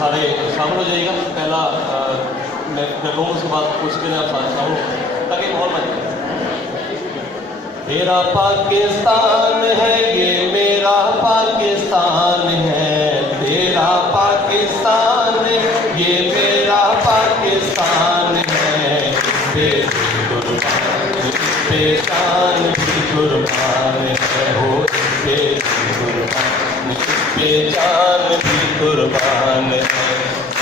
सारे शामिल हो जाइएगा। पहला मैं कहूँगा, उसके बाद कुछ के लिए आप सारे शामिल हो ताकि माहौल बन जाए। मेरा पाकिस्तान है ये मेरा पाकिस्तान है, तेरा पाकिस्तान ये मेरा पाकिस्तान है। बेशान भी कुर्बान है हो, बेजान भी कुर्बान है।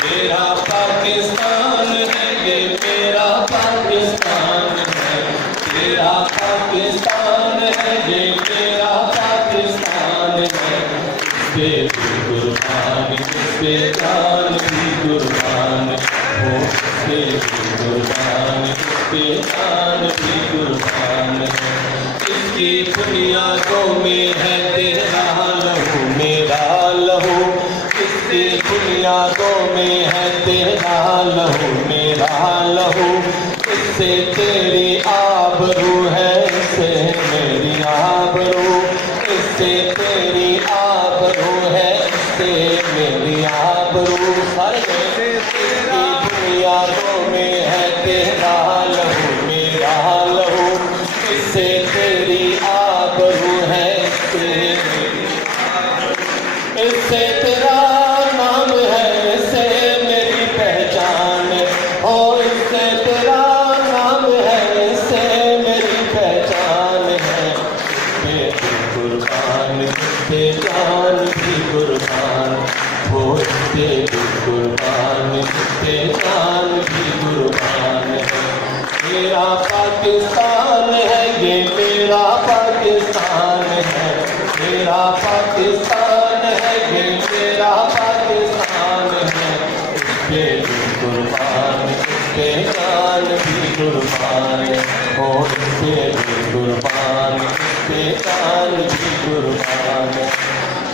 मेरा पाकिस्तान है ये मेरा पाकिस्तान है, तेरा पाकिस्तान है ये मेरा पाकिस्तान है। कुर्बान बेजान भी कुर्बान हो, कुर्बान बेजान भी कुर्बान है। इसकी बुनियादों में है तेरा लहू मेरा लहू, इसकी बुनियादों में है तेरा लहू मेरा लहू। इससे तेरी आबरू है, इससे मेरी आबरू, इससे तेरी आबरू है, इससे मेरी आबरू। सारे इसकी बुनियादों में है तेरा लहू मेरा लहू, इससे तेरी आबरू है, इससे तेरा नाम है, इससे मेरी पहचान हो, इससे तेरा नाम है, इससे मेरी पहचान है। कुर्बान बेजान भी कुर्बान हो, कुर्बान बेजान भी कुर्बान है। मेरा पाकिस्तान है ये मेरा पाकिस्तान है, मेरा पाकिस्तान है ये मेरा पाकिस्तान है। इसके कुर्बान बेजान भी कुर्बान हो, इसके कुर्बान बेजान भी कुर्बान।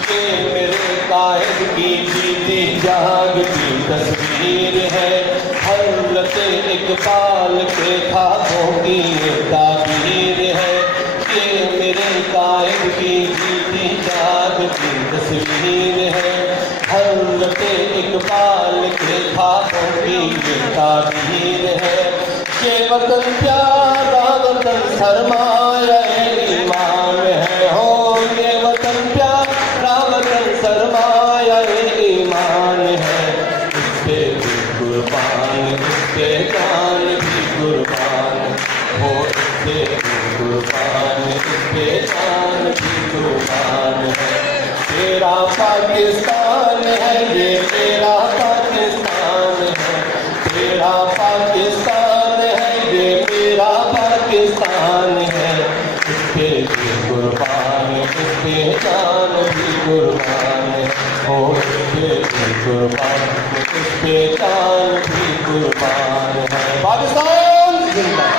ये मेरे कायद की जीती जागती तस्वीर है, हज़रत इकबाल के ख्वाबों की ताबीर है। ये मेरे कायद की जीती जागती तस्वीर है, हज़रत इकबाल के ख्वाबों की ताबीर है। ये वतन प्यारा वतन सरमाया ईमान है हो, ये वतन प्यारा वतन सरमाया ईमान है। इसके कुर्बान इसके जान भी कुर्बान हो, इसके कुर्बान इसके जान भी कुर्बान है। तेरा पाकिस्तान है ये मेरा पाकिस्तान है, तेरा पाकिस्तान है ये मेरा पाकिस्तान है। इसके कुर्बान इसके जान भी कुर्बान हो, इसके कुर्बान इसके जान भी कुर्बान है। पाकिस्तान जिंदा।